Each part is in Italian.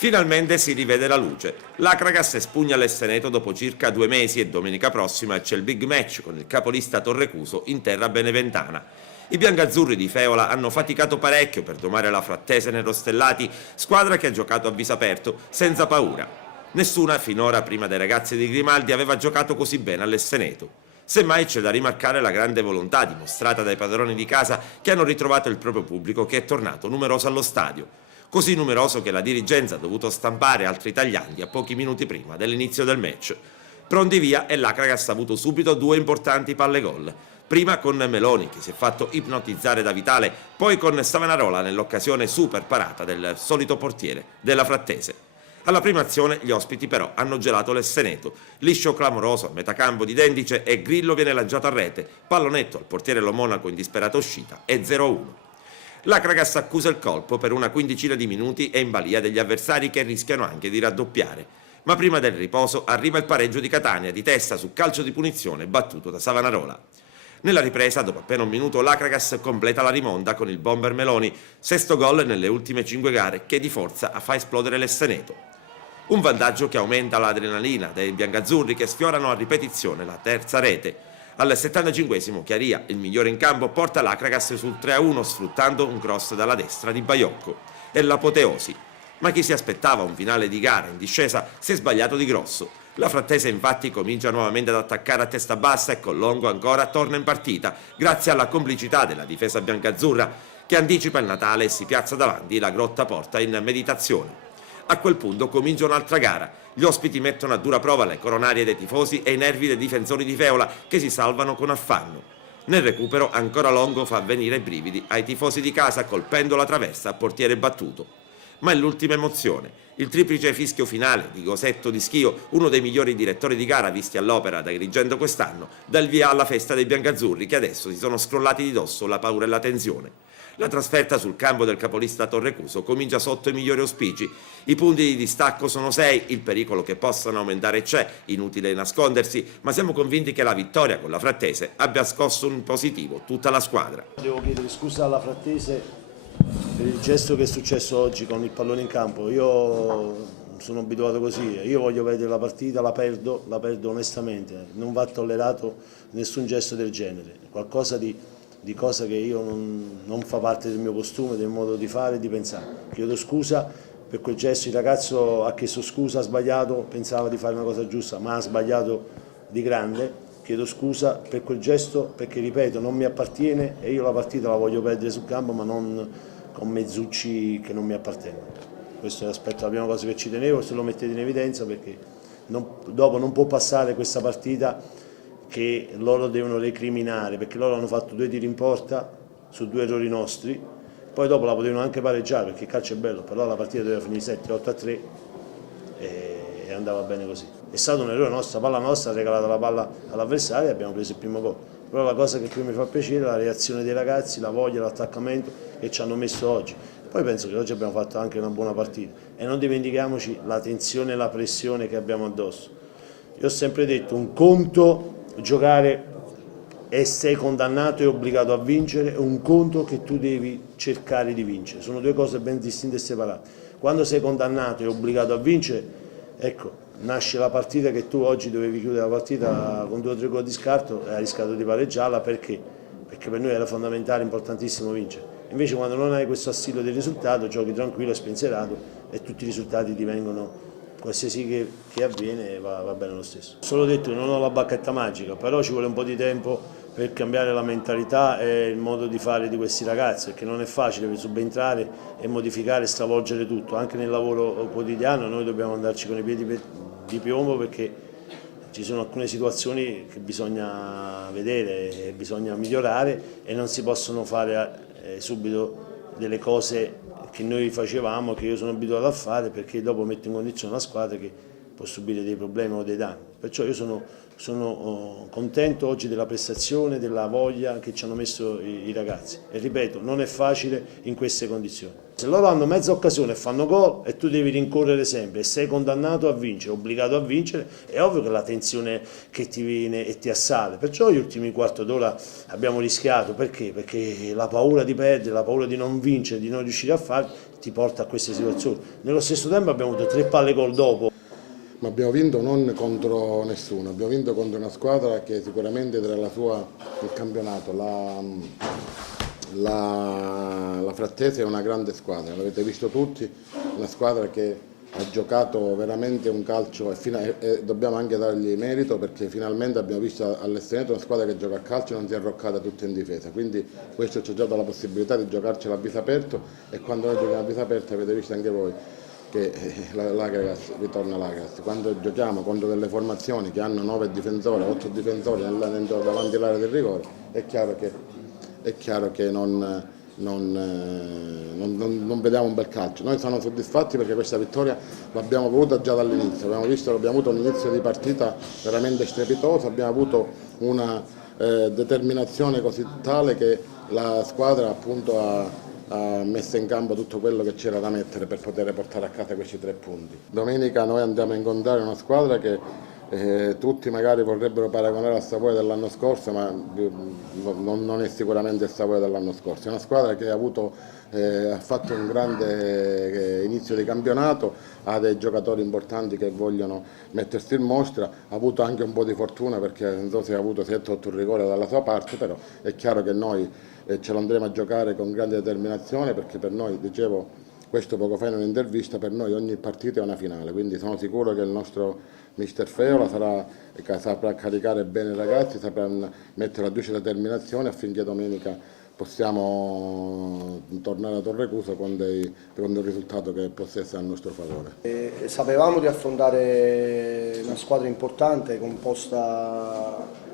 Finalmente si rivede la luce. L'Acragas espugna l'Esseneto dopo circa 2 mesi e domenica prossima c'è il big match con il capolista Torrecuso in terra beneventana. I biancazzurri di Feola hanno faticato parecchio per domare la Frattese Nerostellati, squadra che ha giocato a viso aperto, senza paura. Nessuna finora, prima dei ragazzi di Grimaldi, aveva giocato così bene all'Esseneto. Semmai c'è da rimarcare la grande volontà dimostrata dai padroni di casa che hanno ritrovato il proprio pubblico che è tornato numeroso allo stadio. Così numeroso che la dirigenza ha dovuto stampare altri tagliandi a pochi minuti prima dell'inizio del match. Pronti via e l'Acragas ha avuto subito 2 importanti palle gol. Prima con Meloni che si è fatto ipnotizzare da Vitale, poi con Savonarola nell'occasione super parata del solito portiere della Frattese. Alla prima azione gli ospiti però hanno gelato l'Esseneto, liscio clamoroso a metà campo di Dendice e Grillo viene lanciato a rete, pallonetto al portiere Lo Monaco in disperata uscita e 0-1. L'Acragas accusa il colpo per una quindicina di minuti e in balia degli avversari che rischiano anche di raddoppiare. Ma prima del riposo arriva il pareggio di Catania di testa su calcio di punizione battuto da Savonarola. Nella ripresa, dopo appena un minuto, l'Acragas completa la rimonta con il bomber Meloni, 6° gol nelle ultime 5 gare che di forza fa esplodere l'Esseneto. Un vantaggio che aumenta l'adrenalina dei biancazzurri che sfiorano a ripetizione la terza rete. Al 75esimo Chiaria, il migliore in campo, porta l'Acragas sul 3-1 sfruttando un cross dalla destra di Baiocco. È l'apoteosi. Ma chi si aspettava un finale di gara in discesa si è sbagliato di grosso. La Frattese infatti comincia nuovamente ad attaccare a testa bassa e con Longo ancora torna in partita, grazie alla complicità della difesa biancazzurra che anticipa il Natale e si piazza davanti la grotta porta in meditazione. A quel punto comincia un'altra gara. Gli ospiti mettono a dura prova le coronarie dei tifosi e i nervi dei difensori di Feola che si salvano con affanno. Nel recupero ancora Longo fa venire i brividi ai tifosi di casa colpendo la traversa a portiere battuto. Ma è l'ultima emozione. Il triplice fischio finale di Gosetto di Schio, uno dei migliori direttori di gara visti all'opera da Agrigento quest'anno, dà il via alla festa dei biancazzurri che adesso si sono scrollati di dosso la paura e la tensione. La trasferta sul campo del capolista Torrecuso comincia sotto i migliori auspici. I punti di distacco sono 6, il pericolo che possano aumentare c'è, inutile nascondersi, ma siamo convinti che la vittoria con la Frattese abbia scosso in positivo tutta la squadra. Devo chiedere scusa alla Frattese per il gesto che è successo oggi con il pallone in campo. Io sono abituato così, io voglio vedere la partita, la perdo onestamente, non va tollerato nessun gesto del genere, qualcosa di cosa che io non fa parte del mio costume, del modo di fare e di pensare. Chiedo scusa per quel gesto, il ragazzo ha chiesto scusa, ha sbagliato, pensava di fare una cosa giusta, ma ha sbagliato di grande. Chiedo scusa per quel gesto perché, ripeto, non mi appartiene e io la partita la voglio perdere sul campo, ma non con mezzucci che non mi appartengono. Questo è l'aspetto, la prima cosa che ci tenevo, se lo mettete in evidenza, perché dopo non può passare questa partita che loro devono recriminare, perché loro hanno fatto 2 tiri in porta su 2 errori nostri, poi dopo la potevano anche pareggiare perché il calcio è bello, però la partita doveva finire 7-8-3 e andava bene così. È stato un errore nostro, palla nostra, ha regalato la palla all'avversario e abbiamo preso il primo gol. Però la cosa che più mi fa piacere è la reazione dei ragazzi, la voglia, l'attaccamento che ci hanno messo oggi. Poi penso che oggi abbiamo fatto anche una buona partita e non dimentichiamoci la tensione e la pressione che abbiamo addosso. Io ho sempre detto, un conto giocare e sei condannato e obbligato a vincere, è un conto che tu devi cercare di vincere, sono 2 cose ben distinte e separate. Quando sei condannato e obbligato a vincere, ecco, nasce la partita che tu oggi dovevi chiudere la partita con 2 o 3 gol di scarto e hai rischiato di pareggiarla perché per noi era fondamentale, importantissimo vincere. Invece quando non hai questo assillo del risultato, giochi tranquillo e spensierato e tutti i risultati ti vengono. Qualsiasi che avviene va bene lo stesso. Solo detto, non ho la bacchetta magica, però ci vuole un po' di tempo per cambiare la mentalità e il modo di fare di questi ragazzi, perché non è facile per subentrare e modificare e stravolgere tutto. Anche nel lavoro quotidiano noi dobbiamo andarci con i piedi di piombo perché ci sono alcune situazioni che bisogna vedere e bisogna migliorare e non si possono fare subito delle cose che noi facevamo, che io sono abituato a fare, perché dopo metto in condizione la squadra che può subire dei problemi o dei danni. Perciò io sono contento oggi della prestazione, della voglia che ci hanno messo i ragazzi. E ripeto, non è facile in queste condizioni. Se loro hanno mezza occasione e fanno gol e tu devi rincorrere sempre e sei condannato a vincere, obbligato a vincere, è ovvio che la tensione che ti viene e ti assale. Perciò gli ultimi quarto d'ora abbiamo rischiato, perché? Perché la paura di perdere, la paura di non vincere, di non riuscire a fare, ti porta a queste situazioni. Nello stesso tempo abbiamo avuto 3 palle gol dopo. Ma abbiamo vinto non contro nessuno, abbiamo vinto contro una squadra che sicuramente il campionato, la Frattese è una grande squadra, l'avete visto tutti, una squadra che ha giocato veramente un calcio e dobbiamo anche dargli merito perché finalmente abbiamo visto all'Esteneto una squadra che gioca a calcio e non si è arroccata tutta in difesa, quindi questo ci ha dato la possibilità di giocarcela a viso aperto e quando noi giochiamo a viso aperto avete visto anche voi che l'Agragas ritorna l'Agragas. Quando giochiamo contro delle formazioni che hanno 9 difensori, 8 difensori davanti all'area del rigore, è chiaro che non vediamo un bel calcio. Noi siamo soddisfatti perché questa vittoria l'abbiamo avuta già dall'inizio, abbiamo avuto un inizio di partita veramente strepitoso, abbiamo avuto una determinazione così tale che la squadra appunto ha messo in campo tutto quello che c'era da mettere per poter portare a casa questi 3 punti. Domenica noi andiamo a incontrare una squadra che tutti magari vorrebbero paragonare al sapore dell'anno scorso, ma non è sicuramente il sapore dell'anno scorso. È una squadra che ha fatto un grande inizio di campionato, ha dei giocatori importanti che vogliono mettersi in mostra, ha avuto anche un po' di fortuna perché non so se ha avuto 7-8 rigori dalla sua parte, però è chiaro che noi ce lo andremo a giocare con grande determinazione perché per noi, dicevo questo poco fa in un'intervista, per noi ogni partita è una finale, quindi sono sicuro che il nostro mister Feola saprà caricare bene i ragazzi, saprà mettere la giusta determinazione affinché domenica possiamo tornare a Torrecusa con un risultato che possa essere a nostro favore. Sapevamo di affrontare una squadra importante composta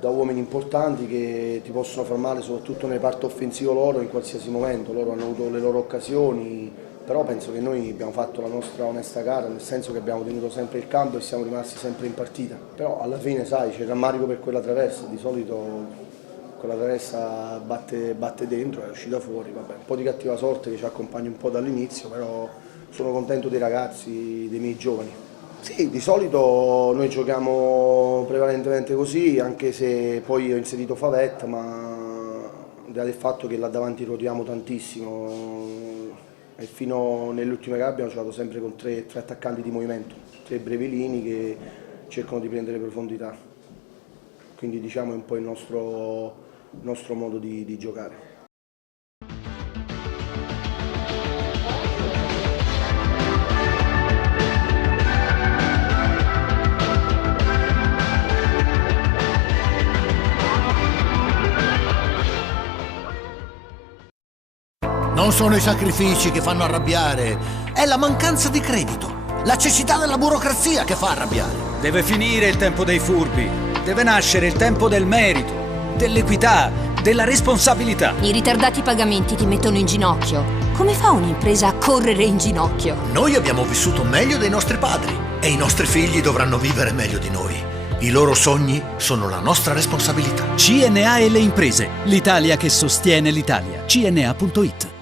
da uomini importanti che ti possono far male soprattutto nel reparto offensivo loro in qualsiasi momento, loro hanno avuto le loro occasioni, però penso che noi abbiamo fatto la nostra onesta gara, nel senso che abbiamo tenuto sempre il campo e siamo rimasti sempre in partita, però alla fine sai c'è il rammarico per quella traversa, di solito quella traversa batte dentro, è uscita fuori, vabbè, un po' di cattiva sorte che ci accompagna un po' dall'inizio, però sono contento dei ragazzi, dei miei giovani. Sì, di solito noi giochiamo prevalentemente così, anche se poi ho inserito Favetta, ma al di là del fatto che là davanti ruotiamo tantissimo e fino nelle ultime gare abbiamo giocato sempre con tre attaccanti di movimento, 3 brevilini che cercano di prendere profondità, quindi diciamo è un po' il nostro modo di giocare. Non sono i sacrifici che fanno arrabbiare, è la mancanza di credito, la cecità della burocrazia che fa arrabbiare. Deve finire il tempo dei furbi, deve nascere il tempo del merito, dell'equità, della responsabilità. I ritardati pagamenti ti mettono in ginocchio. Come fa un'impresa a correre in ginocchio? Noi abbiamo vissuto meglio dei nostri padri e i nostri figli dovranno vivere meglio di noi. I loro sogni sono la nostra responsabilità. CNA e le imprese, l'Italia che sostiene l'Italia. CNA.it.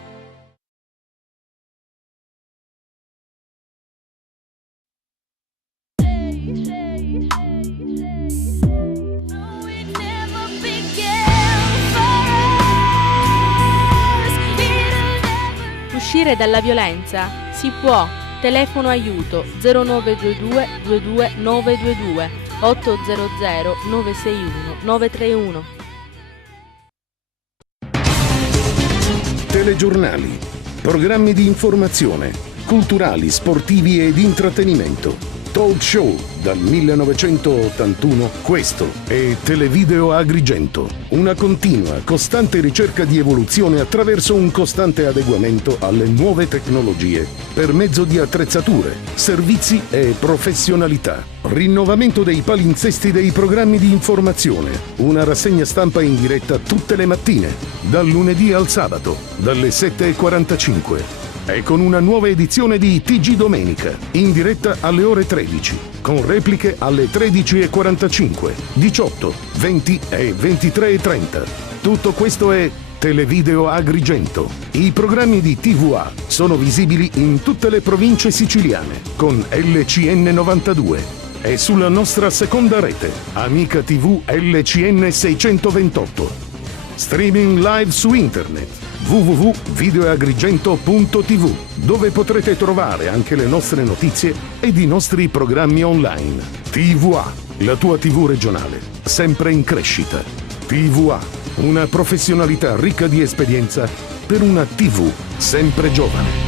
Uscire dalla violenza si può. Telefono aiuto 0922 22 922 800 961 931. Telegiornali, programmi di informazione, culturali, sportivi ed intrattenimento. Talk show dal 1981. Questo è Televideo Agrigento, una continua, costante ricerca di evoluzione attraverso un costante adeguamento alle nuove tecnologie per mezzo di attrezzature, servizi e professionalità. Rinnovamento dei palinsesti dei programmi di informazione. Una rassegna stampa in diretta tutte le mattine, dal lunedì al sabato, dalle 7:45. E con una nuova edizione di TG Domenica, in diretta alle ore 13, con repliche alle 13:45, 18, 20 e 23:30. Tutto questo è Televideo Agrigento. I programmi di TVA sono visibili in tutte le province siciliane, con LCN 92 e sulla nostra seconda rete, Amica TV LCN 628. Streaming live su internet www.videoagrigento.tv, dove potrete trovare anche le nostre notizie ed i nostri programmi online. TVA, la tua TV regionale, sempre in crescita. TVA, una professionalità ricca di esperienza per una TV sempre giovane.